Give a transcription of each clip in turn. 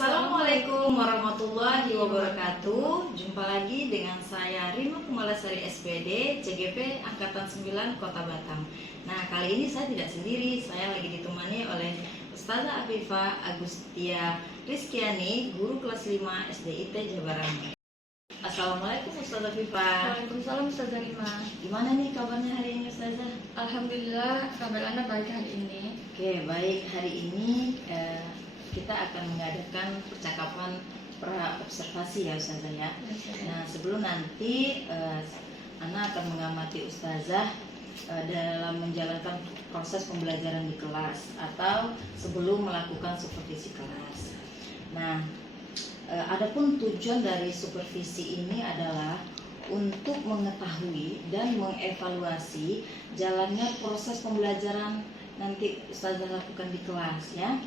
Assalamualaikum warahmatullahi wabarakatuh. Jumpa lagi dengan saya Rima Kumalasari SPD CGP Angkatan 9 Kota Batam. Nah, kali ini saya tidak sendiri. Saya lagi ditemani oleh Ustazah Afifah Agustia Rizkiani, guru kelas 5 SDIT Jabarang. Assalamualaikum Ustazah Afifah. Waalaikumsalam Ustazah Rima. Gimana nih kabarnya hari ini Ustazah? Alhamdulillah kabar Anda baik hari ini. Oke, baik. Hari ini kita akan mengadakan percakapan pra observasi ya Ustazah ya. Nah, sebelum nanti Ana akan mengamati Ustazah dalam menjalankan proses pembelajaran di kelas atau sebelum melakukan supervisi kelas. Nah, adapun tujuan dari supervisi ini adalah untuk mengetahui dan mengevaluasi jalannya proses pembelajaran nanti Ustazah lakukan di kelas ya.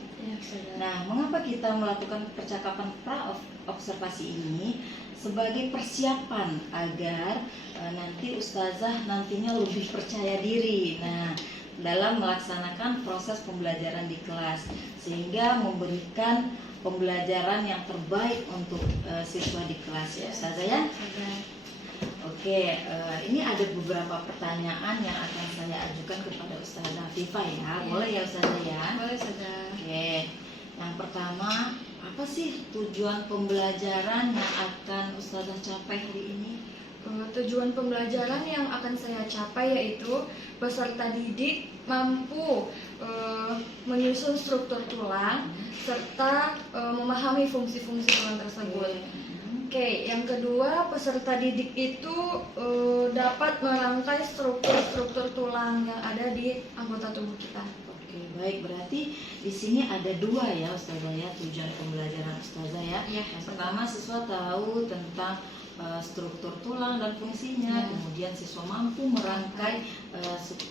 Nah, mengapa kita melakukan percakapan pra observasi ini? Sebagai persiapan agar nanti Ustazah nantinya lebih percaya diri. Nah, dalam melaksanakan proses pembelajaran di kelas sehingga memberikan pembelajaran yang terbaik untuk siswa di kelas ya Ustazah ya. Oke, ini ada beberapa pertanyaan yang akan saya ajukan kepada Ustazah Afifah ya. Boleh ya Ustazah ya? Boleh Ustazah. Oke, yang pertama, apa sih tujuan pembelajaran yang akan Ustazah capai hari ini? Tujuan pembelajaran yang akan saya capai yaitu peserta didik mampu menyusun struktur tulang serta memahami fungsi-fungsi tulang tersebut. Oke, yang kedua, peserta didik itu dapat merangkai struktur-struktur tulang yang ada di anggota tubuh kita. Oke, baik. Berarti di sini ada dua ya Ustazah ya, tujuan pembelajaran Ustazah ya. Yang pertama, siswa tahu tentang struktur tulang dan fungsinya. Kemudian siswa mampu merangkai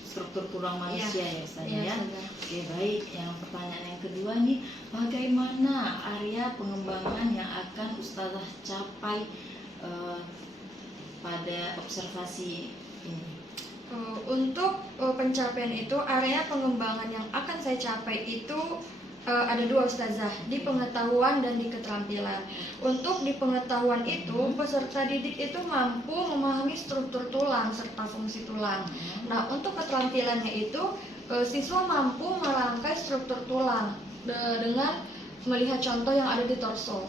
struktur tulang manusia ya Ustazah ya. Oke, baik. Yang pertanyaan yang kedua nih, bagaimana area pengembangan yang akan Ustazah capai pada observasi ini? Untuk pencapaian itu, area pengembangan yang akan saya capai itu ada dua Ustazah, di pengetahuan dan di keterampilan. Untuk di pengetahuan itu, peserta didik itu mampu memahami struktur tulang serta fungsi tulang. Nah, untuk keterampilannya itu, siswa mampu merangkai struktur tulang dengan melihat contoh yang ada di torso.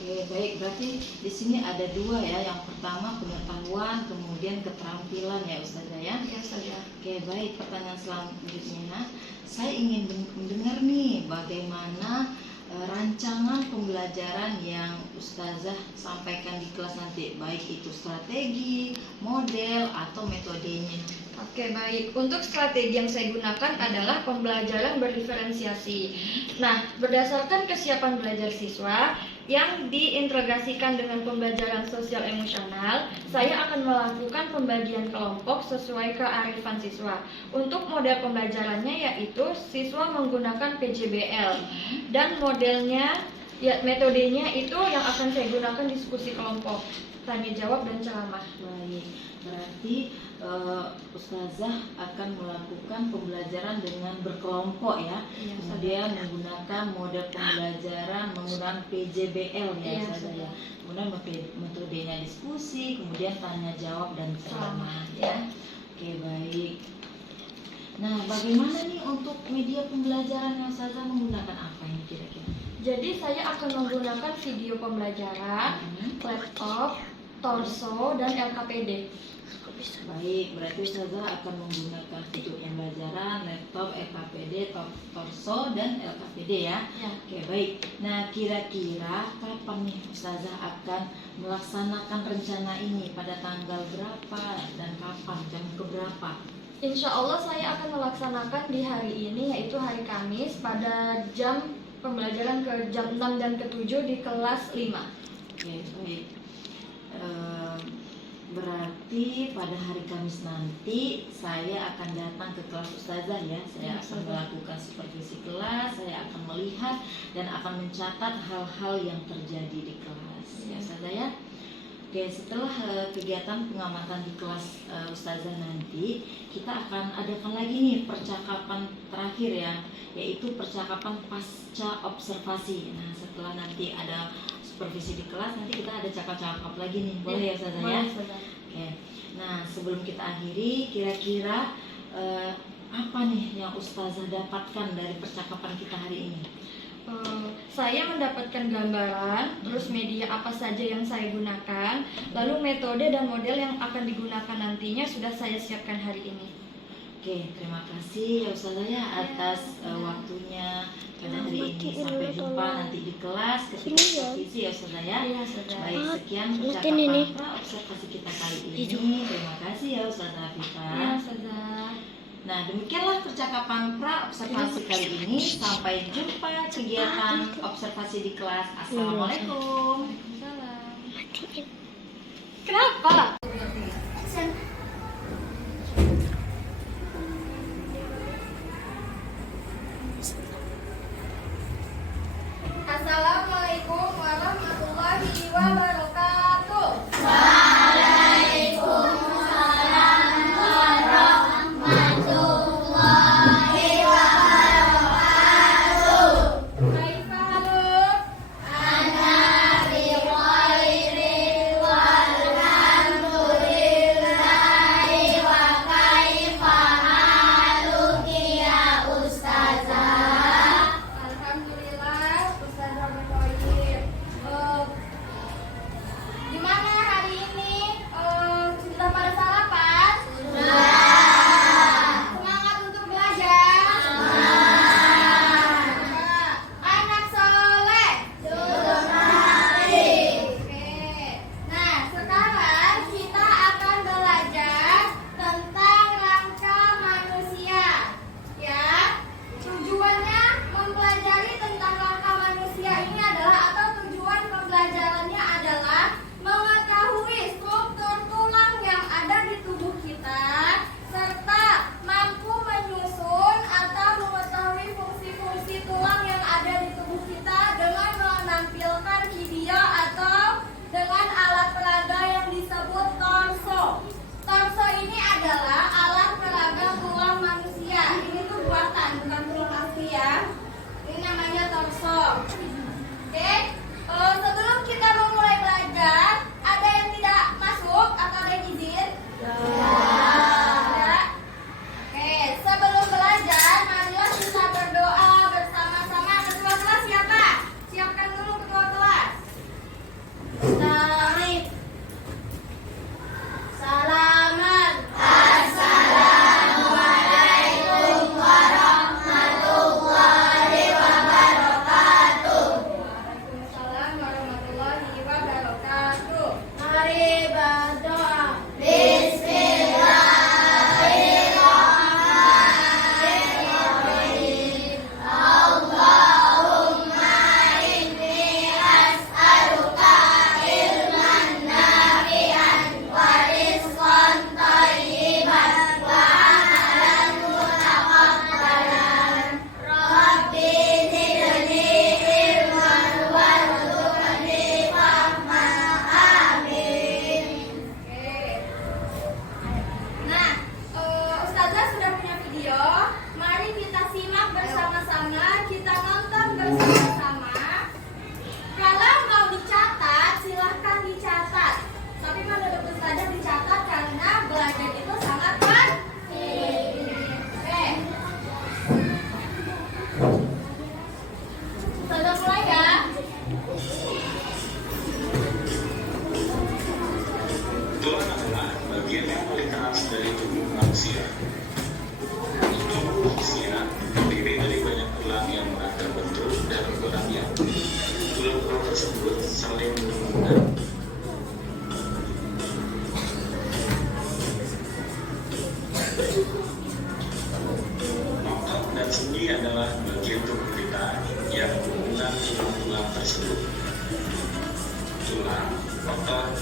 Oke, baik. Berarti di sini ada dua ya. Yang pertama pengetahuan, kemudian keterampilan ya Ustazah ya. Iya Ustazah. Oke, baik. Pertanyaan selanjutnya, saya ingin mendengar nih bagaimana rancangan pembelajaran yang Ustazah sampaikan di kelas nanti, baik itu strategi, model, atau metodenya. Oke, baik. Untuk strategi yang saya gunakan adalah pembelajaran berdiferensiasi. Nah, berdasarkan kesiapan belajar siswa yang diintegrasikan dengan pembelajaran sosial emosional, saya akan melakukan pembagian kelompok sesuai kearifan siswa. Untuk model pembelajarannya yaitu siswa menggunakan PJBL dan modelnya ya metodenya itu yang akan saya gunakan diskusi kelompok, tanya jawab dan ceramah. Baik, berarti Ustazah akan melakukan pembelajaran dengan berkelompok ya. Kemudian menggunakan model pembelajaran menggunakan PJBL ya Ustazah ya. Kemudian metodenya diskusi, kemudian tanya jawab dan ceramah ya. Oke, baik. Nah, bagaimana nih untuk media pembelajaran yang Ustazah menggunakan apa ini kira-kira? Jadi saya akan menggunakan video pembelajaran, laptop, torso, dan LKPD. Baik, berarti Ustazah akan menggunakan video pembelajaran, laptop, LKPD, torso, dan LKPD ya. Oke, baik. Nah, kira-kira kapan nih Ustazah akan melaksanakan rencana ini? Pada tanggal berapa dan kapan? Jam keberapa? Insya Allah saya akan melaksanakan di hari ini, yaitu hari Kamis, pada jam pembelajaran ke jam 6 dan ke 7 di kelas 5. Oke, baik. Berarti pada hari Kamis nanti saya akan datang ke kelas Ustazah ya. Saya akan melakukan supervisi kelas, saya akan melihat dan akan mencatat hal-hal yang terjadi di kelas ya Ustazah ya. Oke, setelah kegiatan pengamatan di kelas Ustazah nanti, kita akan adakan lagi nih percakapan terakhir ya, yaitu percakapan pasca observasi. Nah, setelah nanti ada supervisi di kelas, nanti kita ada cakap-cakap lagi nih, boleh ya Ustazah ya? Oke. Nah, sebelum kita akhiri, kira-kira apa nih yang Ustazah dapatkan dari percakapan kita hari ini? Saya mendapatkan gambaran, terus media apa saja yang saya gunakan, lalu metode dan model yang akan digunakan nantinya sudah saya siapkan hari ini. Oke, terima kasih ya Ustazah ya atas waktunya pada hari ini. Sampai jumpa nanti di kelas ketika supervisi ya Ustazah ya. Iya, Ustazah. Baik, sekian percakapan pra-observasi kita kali ini. Terima kasih ya Ustazah Afifah. Iya, Ustazah. Nah, demikianlah percakapan pra-observasi kali ini. Sampai jumpa kegiatan observasi di kelas. Assalamualaikum. Waalaikumsalam. Kenapa? Assalamualaikum warahmatullahi wabarakatuh.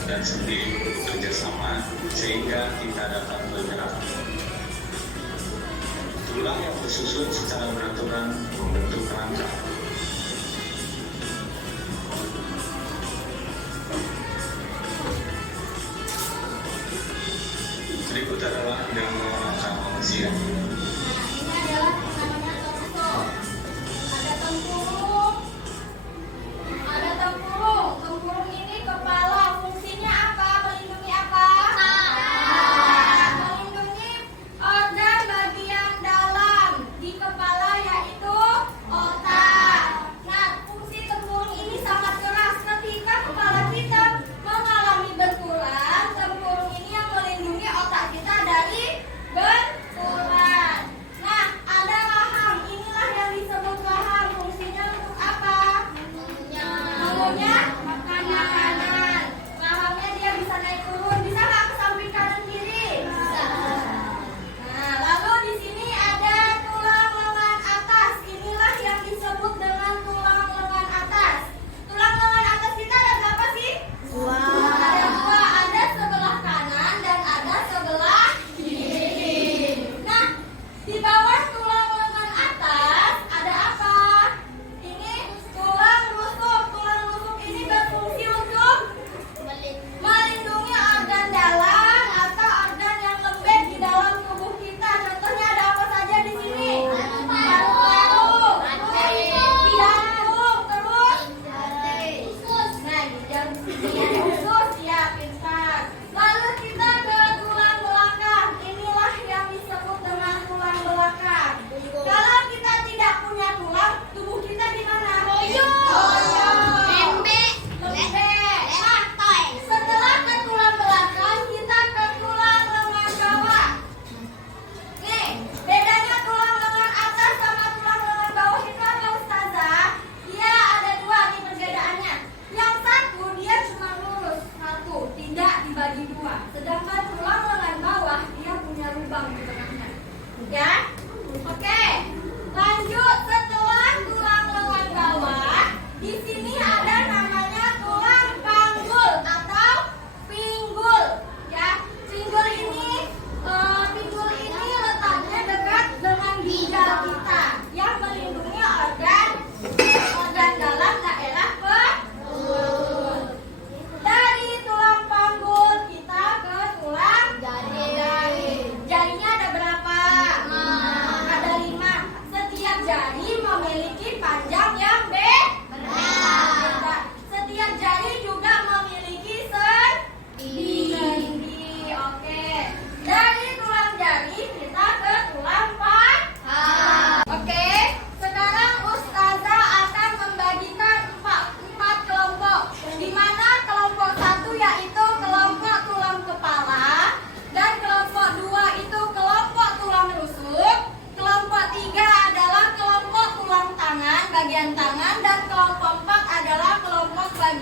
Dan sendi bekerja sama sehingga kita dapat bergerak. Tulang yang tersusun secara beraturan membentuk rangka.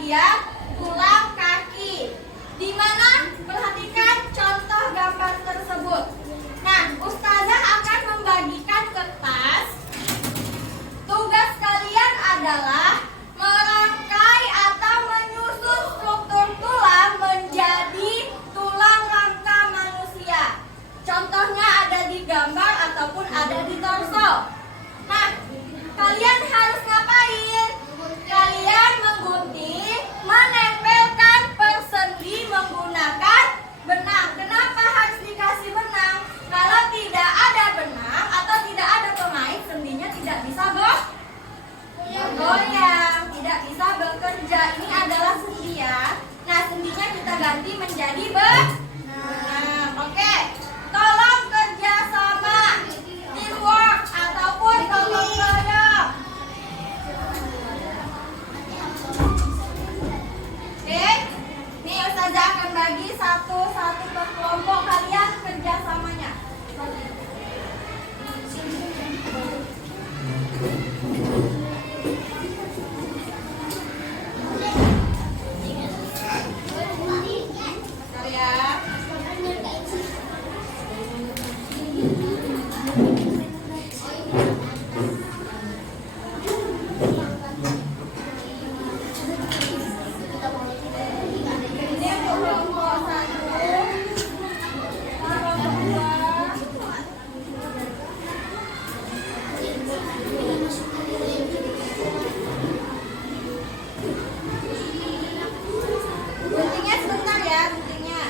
bagian tulang kaki. Di mana? Perhatikan contoh gambar tersebut. Nah, Ustazah akan membagikan kertas. Tugas kalian adalah merangkai atau menyusun struktur tulang menjadi tulang rangka manusia. Contohnya ada di gambar ataupun ada di torso. Nah, kalian harus ngapain? Kalian menggunting, menempelkan persendi menggunakan benang. Kenapa harus dikasih benang? Kalau tidak ada benang atau tidak ada pengait, sendinya tidak bisa bergoyang, tidak bisa bekerja. Ini adalah sendi ya. Nah, sendinya kita ganti menjadi benang. Oke, tolong kerjasama, teamwork ataupun gotong royong. Oke, nih Ustazah akan bagi satu-satu ke kelompok, kalian kerjasamanya. Bentar ya. Ini untuk kelompok 1, kelompok 2. Guntingnya sebentar ya, guntingnya.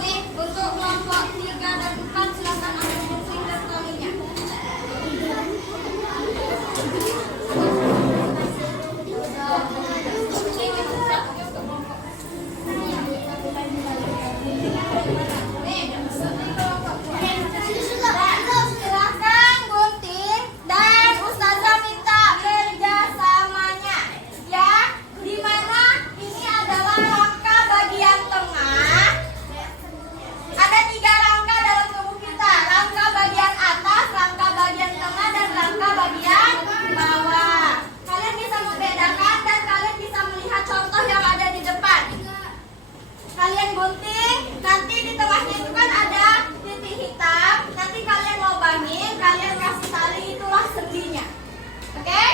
Nih, untuk kelompok 3 dan 4 silakan ambil gunting dan talinya. Silakan gunting dan Ustazah minta kerjasamanya ya. Dimana ini adalah rangka bagian tengah. Ada 3 rangka dalam tubuh kita. Rangka bagian atas, rangka bagian tengah, dan rangka bagian bawah. Kalian bisa membedakan dan kalian bisa melihat contoh yang ada di depan. Kalian gunting, nanti di tengahnya itu kan ada titik hitam. Nanti kalian lubangin, kalian kasih tali, itulah sendinya. Oke?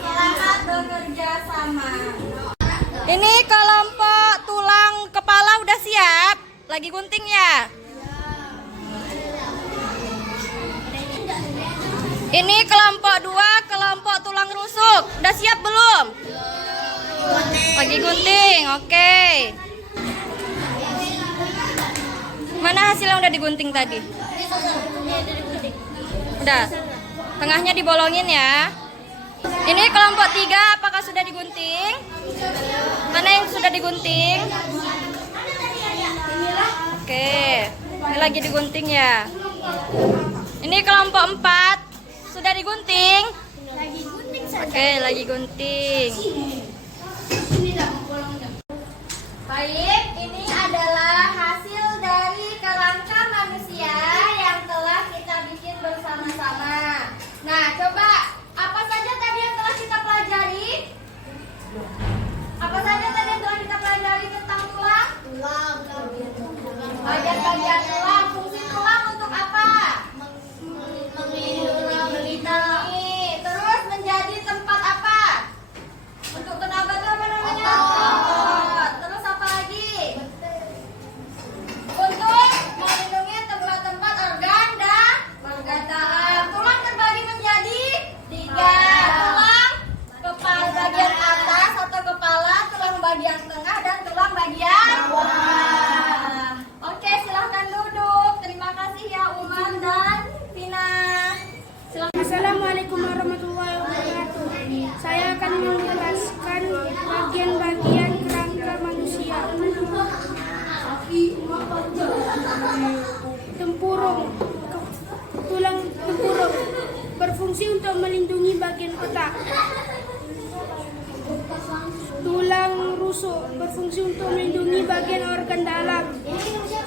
Selamat bekerja sama. Ini kelompok tulang kepala udah siap? Lagi gunting ya? Ini kelompok 2, kelompok tulang rusuk. Udah siap belum? Lagi gunting, oke. Mana hasil yang udah digunting tadi? Udah. Tengahnya dibolongin ya. Ini kelompok 3, apakah sudah digunting? Mana yang sudah digunting? Oke. Ini lagi digunting ya. Ini kelompok 4, sudah digunting? Oke, lagi gunting. Baik, ini adalah hasil dari kerangka manusia yang telah kita bikin bersama-sama. Nah, coba apa saja tadi yang telah kita pelajari? Apa saja tadi yang telah kita pelajari tentang tulang? Bagian-bagian tulang, fungsi tulang untuk apa? Melindungi. Terus menjadi tempat apa? Untuk tenaga itu apa namanya? Otot. Terus apa lagi? tempurung, tulang tempurung berfungsi untuk melindungi bagian otak. Tulang rusuk berfungsi untuk melindungi bagian organ dalam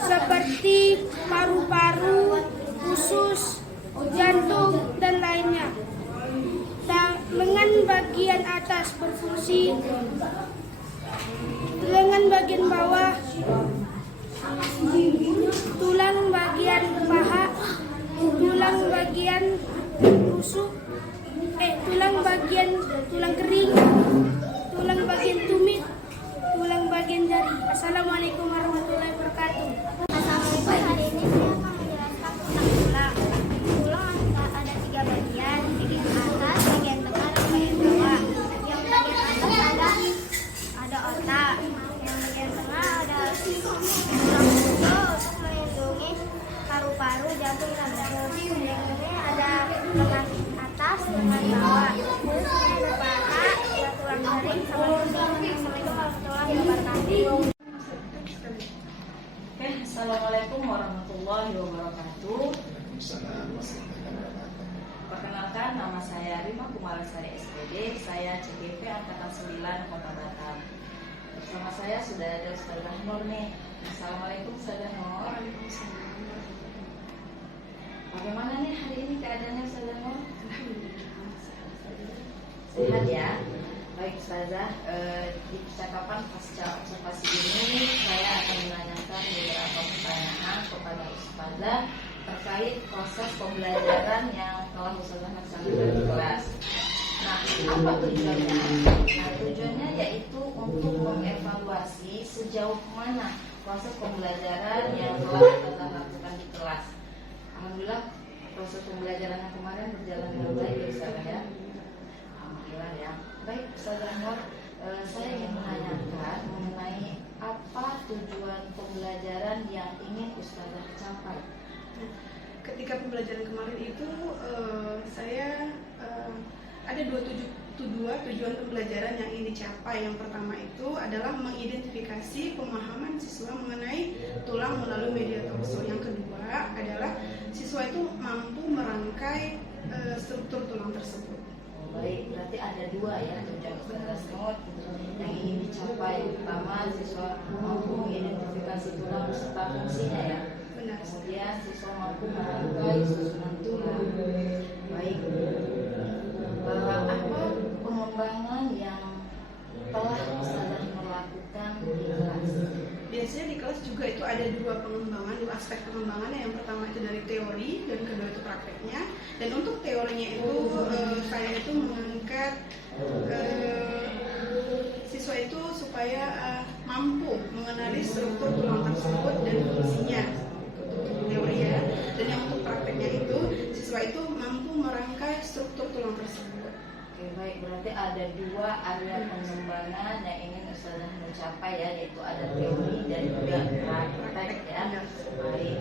seperti paru-paru, usus, jantung, dan lainnya. Lengan bagian atas berfungsi, lengan bagian bawah, tulang bagian paha, tulang bagian rusuk, tulang kering, tulang bagian tumit, tulang bagian jari. Assalamualaikum warahmatullahi wabarakatuh. Assalamualaikum, hari ini saya akan menjelaskan tentang tulang. Tulang ada 3 bagian, bagian atas, bagian tengah, dan bagian bawah. Yang bagian atas ada otak, yang bagian tengah ada tulang rusuk untuk melindungi paru-paru, jantung, dan usus. Yang ini ada lengan atas, lengan bawah, terus ada paha, ada tulang kering, sama tulang. Assalamualaikum warahmatullahi wabarakatuh. Oke, assalamualaikum warahmatullahi wabarakatuh. Perkenalkan, nama saya Rima Kumalasari SPD. Saya CGP Angkatan 9 Kota Batam. Bersama saya sudah ada Ustazah Nur nih. Assalamualaikum Ustazah Nur. Bagaimana nih hari ini keadaannya Ustazah Nur? Sehat ya. Baik Ustazah, di percakapan pasca observasi ini saya akan menanyakan beberapa pertanyaan kepada Ustazah terkait proses pembelajaran yang telah Ustazah laksanakan di kelas. Nah, apa tujuannya? Nah, tujuannya yaitu untuk mengevaluasi sejauh mana proses pembelajaran yang telah Ustazah lakukan di kelas. Alhamdulillah proses pembelajaran yang kemarin berjalan dengan baik ya Ustazah ya. Alhamdulillah ya. Baik Ustazah Nur, saya ingin menanyakan mengenai apa tujuan pembelajaran yang ingin Ustazah capai. Ketika pembelajaran kemarin itu saya ada dua tujuan pembelajaran yang ingin dicapai. Yang pertama itu adalah mengidentifikasi pemahaman siswa mengenai tulang melalui media torso. Yang kedua adalah siswa itu mampu merangkai struktur tulang tersebut. Baik, berarti ada dua ya tujuan Ustazah Nur yang ingin dicapai. Yang pertama, siswa mampu mengidentifikasi tulang beserta fungsinya ya. Benar. Kemudian siswa mampu merangkai susunan tulang. Baik. Apa pengembangan yang telah Ustazah Nur lakukan di kelas? Biasanya di kelas juga itu ada dua aspek pengembangannya. Yang pertama itu dari teori dan kedua itu prakteknya. Dan untuk teorinya itu saya itu mengangkat siswa itu supaya mampu mengenali struktur tulang tersebut dan fungsinya. Itu teori ya. Dan yang untuk prakteknya itu siswa itu mampu merangkai struktur tulang tersebut. Oke, baik, berarti ada dua area pengembangan yang ingin Ustazah mencapai ya, yaitu ada teori dan juga praktek ya. Baik.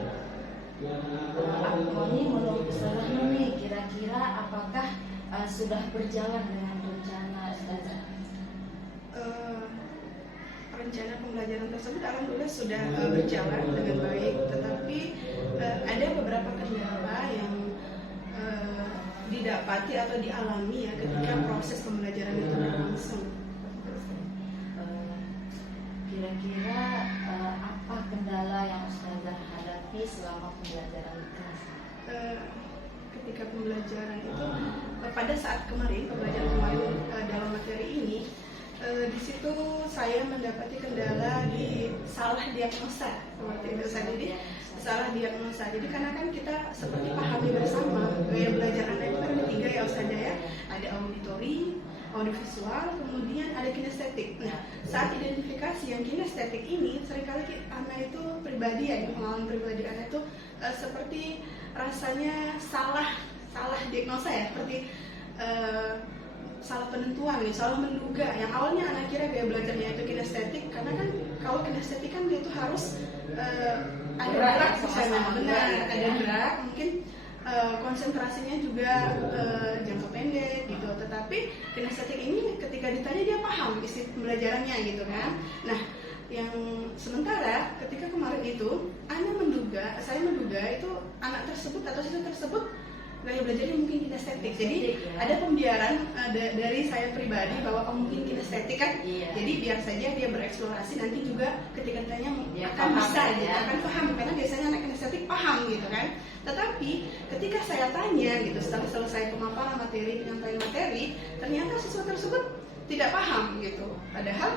Ini menurut Ustazah nih, kira-kira apakah sudah berjalan dengan rencana Ustazah? Rencana pembelajaran tersebut alhamdulillah sudah berjalan dengan baik, tetapi ada beberapa kendala yang didapati atau dialami ya ketika proses pembelajaran itu berlangsung. Kira-kira apa kendala yang Ustazah hadapi selama pembelajaran di kelas? Ketika pembelajaran itu pada saat pembelajaran kemarin dalam materi ini, di situ saya mendapati kendala di salah diagnosa seperti itu. Jadi salah diagnosa. Jadi karena kan kita seperti pahami bersama gaya belajar anak itu kan ada 3 ya Ustazah ya. Ada auditori, audiovisual, kemudian ada kinestetik. Nah, saat identifikasi yang kinestetik ini seringkali anak itu pribadi ya, pengalaman pribadi anak itu seperti rasanya salah diagnosa ya, seperti salah penentuan, salah menduga. Yang awalnya anak kira gaya belajarnya itu kinestetik, karena kan kalau kinestetik kan dia itu harus ada gerak misalnya, benar, ada gerak, mungkin konsentrasinya juga jangka pendek gitu. Tetapi kinestetik ini ketika ditanya dia paham isi pembelajarannya gitu kan. Nah, yang sementara ketika kemarin itu saya menduga itu anak tersebut atau siswa tersebut gaya belajarnya mungkin kinestetik. Jadi ada pembiaran dari saya pribadi bahwa mungkin kinestetik kan. Iya. Jadi biar saja dia bereksplorasi, nanti juga ketika tanya Dia akan paham bisa kan, gitu, ya. akan paham karena biasanya anak kinestetik paham gitu kan. Tetapi ketika saya tanya gitu setelah selesai pemaparan materi, penyampaian materi, ternyata siswa tersebut tidak paham gitu. Padahal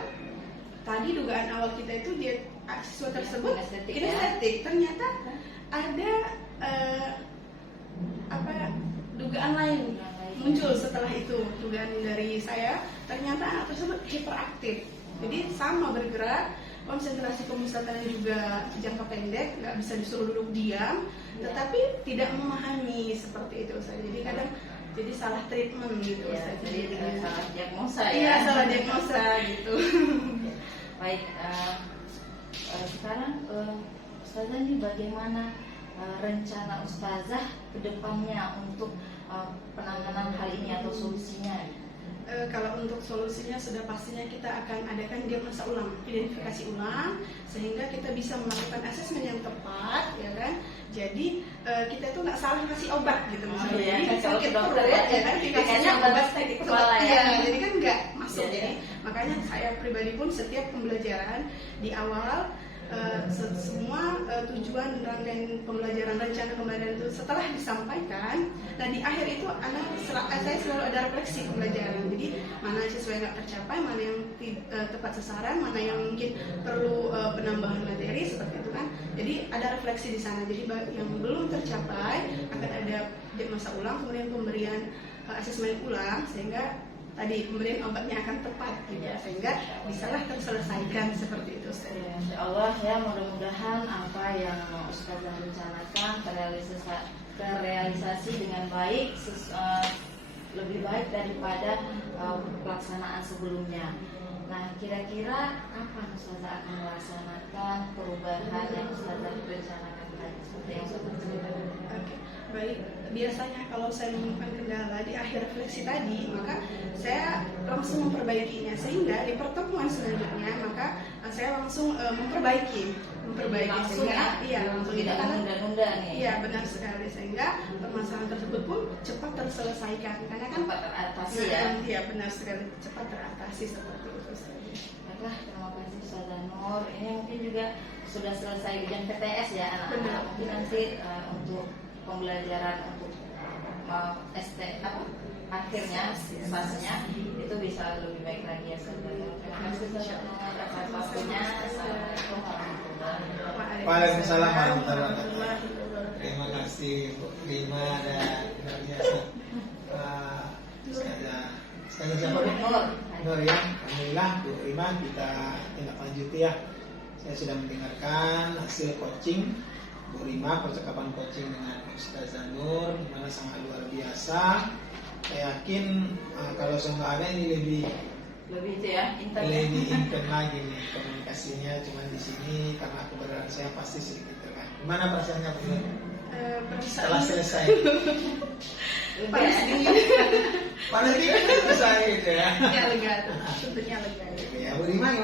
tadi dugaan awal kita itu dia siswa tersebut kinestetik, kinestetik. Ternyata ada dugaan lain muncul setelah itu. Dugaan dari saya ternyata anak tersebut hiperaktif. Jadi sama bergerak, konsentrasi pemustatannya juga jangka pendek, nggak bisa disuruh duduk diam, tetapi tidak memahami seperti itu. Jadi kadang jadi salah treatment gitu. Ya, jadi salah diagnosa ya. Iya, salah diagnosa gitu. Baik, sekarang Ustazah ini bagaimana rencana Ustazah ke depannya untuk penanganan hal ini atau solusinya? Kalau untuk solusinya sudah pastinya kita akan adakan diagnosa ulang, identifikasi ulang, sehingga kita bisa melakukan asesmen yang tepat, ya kan? Jadi kita itu nggak salah kasih obat gitu misalnya. Iya, Jadi kalau sakit dokter perut, ya, ya kan? Dikasih obat sakit kepala ya. Iya, jadi kan nggak masuk. Iya, Jadi makanya saya pribadi pun setiap pembelajaran di awal semua tujuan rangkaian pembelajaran, rencana pembelajaran itu setelah disampaikan, dan di akhir itu saya selalu ada refleksi pembelajaran. Jadi mana siswa yang nggak tercapai, mana yang tepat sasaran, mana yang mungkin perlu penambahan materi seperti itu kan. Jadi ada refleksi di sana. Jadi yang belum tercapai akan ada diagnosa ulang, kemudian pemberian asesmen ulang, sehingga tadi pemberian obatnya akan tepat gitu, sehingga bisalah terselesaikan seperti itu. Ya, insya Allah ya, mudah-mudahan apa yang Ustazah rencanakan terrealisasi dengan baik, lebih baik daripada pelaksanaan sebelumnya. Nah, kira-kira kapan Ustazah akan melaksanakan perubahan yang Ustazah rencanakan tadi, seperti yang Ustazah ceritakan? Oke, baik. Biasanya kalau saya menemukan kendala di akhir refleksi tadi, maka saya langsung memperbaikinya, sehingga di pertemuan selanjutnya maka saya langsung memperbaiki Langsung sehingga langsung tidak karena- menunda-nunda nih. Iya, benar sekali, sehingga permasalahan tersebut pun cepat terselesaikan karena kan Cepat teratasi ya. Iya, benar sekali, cepat teratasi seperti itu. Baiklah, terima kasih Ustazah Nur. Ini mungkin juga sudah selesai ujian PTS ya anak-anak. Benar. Mungkin nanti untuk pembelajaran untuk akhirnya fasenya itu bisa lebih baik lagi ya Ustazah Nur. Terima kasih Ustazah Nur atas waktunya. Assalamualaikum warahmatullahi wabarakatuh. Waalaikumsalam warahmatullahi wabarakatuh. Terima kasih Bu Rima dan luar biasa. Ustazah siapa? Nur ya. Alhamdulillah Bu Rima, kita tindak lanjuti ya. Saya sudah mendengarkan hasil coaching Bu Rima, percakapan coaching dengan Ustazah Nur, dimana sangat luar biasa. Saya yakin kalau saya nggak ada ini lebih Itu ya, intens. intens lagi nih komunikasinya. Cuman di sini karena keberadaan saya pasti sedikit terganggu. Gimana perasaannya Bu? Setelah selesai, Panas dingin, paling tidak selesai gitu ya. ya lega, tentunya lega. Ya Bu Rima, gimana?